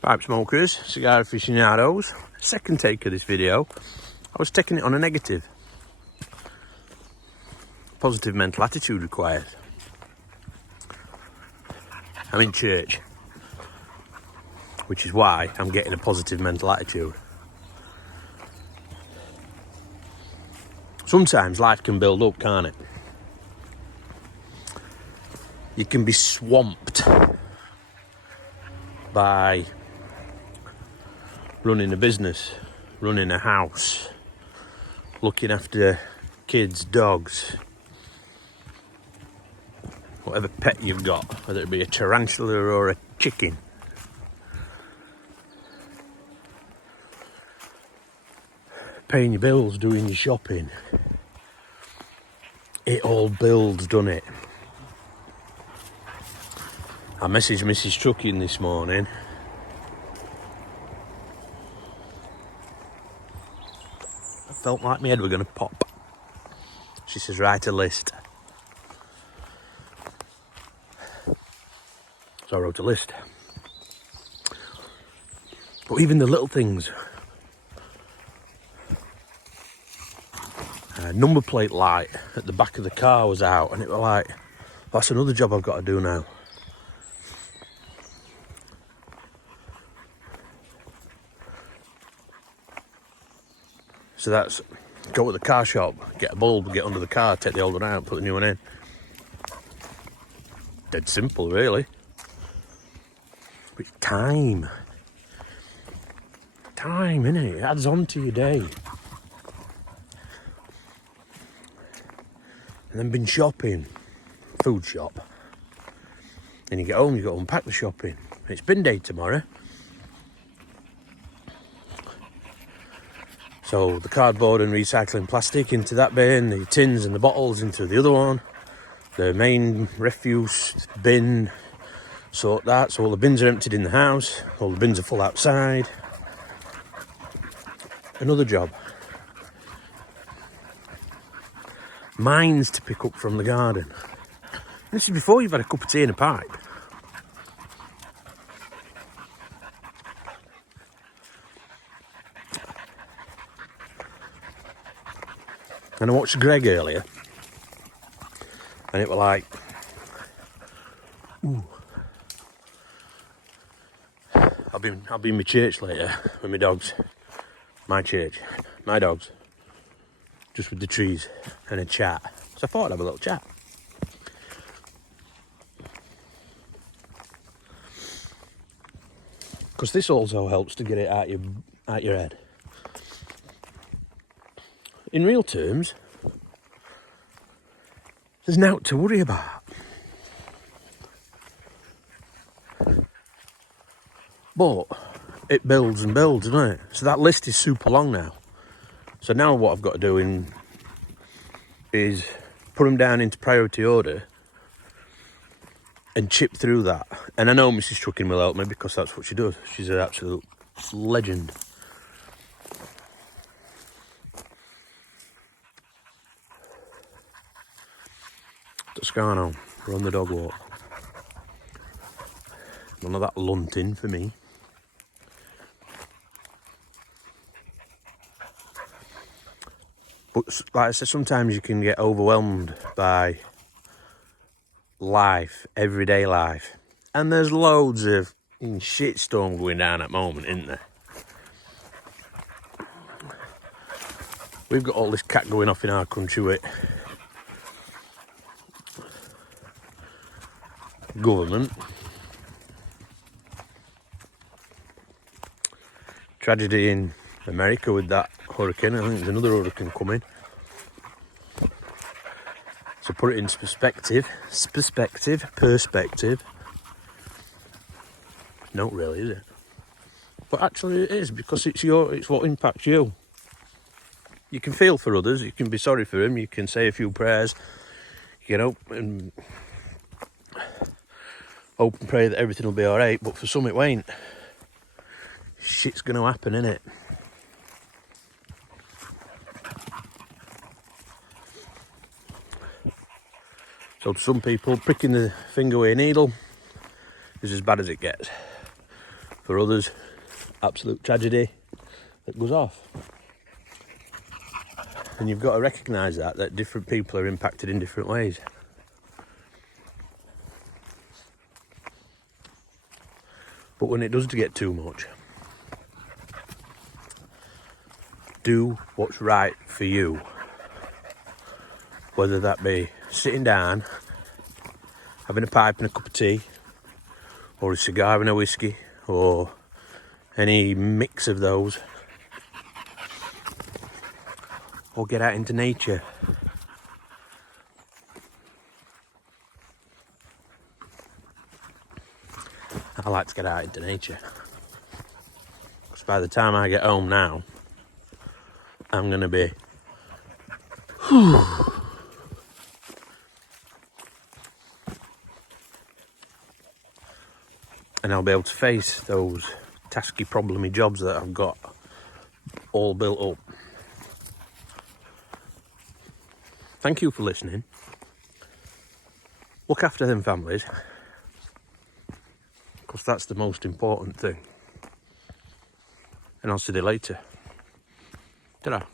Pipe smokers, cigar aficionados, second take of this video. I was taking it on a negative. Positive mental attitude required. I'm in church, which is why I'm getting a positive mental attitude. Sometimes life can build up, can't it? You can be swamped by running a business, running a house, looking after kids, dogs, whatever pet you've got, whether it be a tarantula or a chicken. Paying your bills, doing your shopping. It all builds, doesn't it? I messaged Mrs. Trucking this morning. I felt like my head were going to pop. She says, write a list. So I wrote a list. But even the little things. Number plate light at the back of the car was out, and it was like, that's another job I've got to do now. So that's go to the car shop, get a bulb, get under the car, take the old one out, put the new one in. Dead simple, really. But it's time. Time, innit? It adds on to your day. And then been shopping, food shop. Then you get home, you got to unpack the shopping. It's bin day tomorrow. So the cardboard and recycling plastic into that bin, the tins and the bottles into the other one. The main refuse bin, sort that. So all the bins are emptied in the house, all the bins are full outside. Another job. Mines to pick up from the garden. This is before you've had a cup of tea and a pipe. And I watched Greg earlier, and it was like, ooh. I'll be in my church later with my dogs. My church, my dogs, just with the trees and a chat. So I thought I'd have a little chat. Because this also helps to get it out your head. In real terms, there's nought to worry about. But it builds and builds, doesn't it? So that list is super long now. So now what I've got to do is put them down into priority order and chip through that. And I know Mrs. Trucking will help me because that's what she does. She's an absolute legend. Toscano, we're on the dog walk. None of that lunting for me. But like I said, sometimes you can get overwhelmed by life, everyday life. And there's loads of shitstorm going down at the moment, isn't there? We've got all this cat going off in our country with government. Tragedy in America with that hurricane. I think there's another hurricane coming. So put it into perspective. Not really, is it? But actually it is, because it's what impacts you. You can feel for others, you can be sorry for them, you can say a few prayers, and hope and pray that everything will be alright, but for some it won't. Shit's going to happen, innit? So to some people, pricking the finger with a needle is as bad as it gets. For others, absolute tragedy that goes off. And you've got to recognise that different people are impacted in different ways. But when it does get too much, do what's right for you. Whether that be sitting down, having a pipe and a cup of tea, or a cigar and a whiskey, or any mix of those, or get out into nature. I like to get out into nature, because by the time I get home now, I'm going to be and I'll be able to face those tasky, problemy jobs that I've got all built up. Thank you for listening. Look after them families, because that's the most important thing. And I'll see you later. Ta-ra.